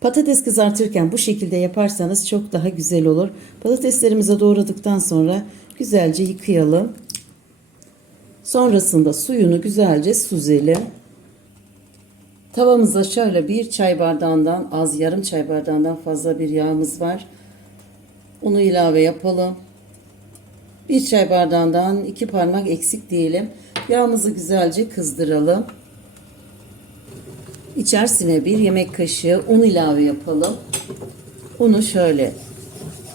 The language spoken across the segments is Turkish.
Patates kızartırken bu şekilde yaparsanız çok daha güzel olur. Patateslerimizi doğradıktan sonra güzelce yıkayalım. Sonrasında suyunu güzelce süzelim. Tavamızda şöyle bir çay bardağından az yarım çay bardağından fazla bir yağımız var. Unu ilave yapalım. Bir çay bardağından iki parmak eksik diyelim. Yağımızı güzelce kızdıralım. İçerisine bir yemek kaşığı un ilave yapalım. Unu şöyle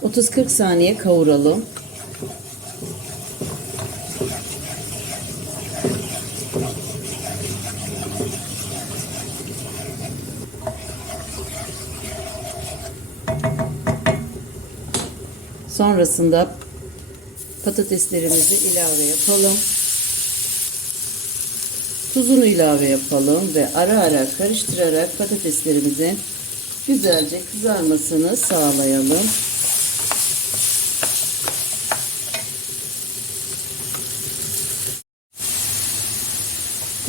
30-40 saniye kavuralım. Sonrasında patateslerimizi ilave yapalım. Tuzunu ilave yapalım ve ara ara karıştırarak patateslerimizin güzelce kızarmasını sağlayalım.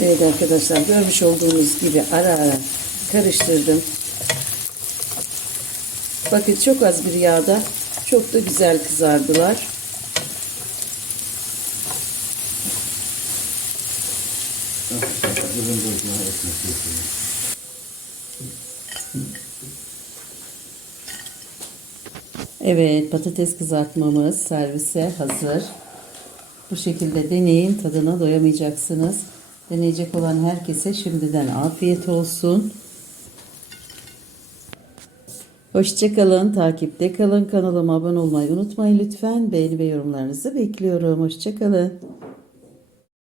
Evet arkadaşlar görmüş olduğunuz gibi ara ara karıştırdım. Bakın çok az bir yağda çok da güzel kızardılar. Evet patates kızartmamız servise hazır. Bu şekilde deneyin tadına doyamayacaksınız. Deneyecek olan herkese şimdiden afiyet olsun. Hoşçakalın, takipte kalın. Kanalıma abone olmayı unutmayın lütfen. Beğeni ve yorumlarınızı bekliyorum. Hoşçakalın.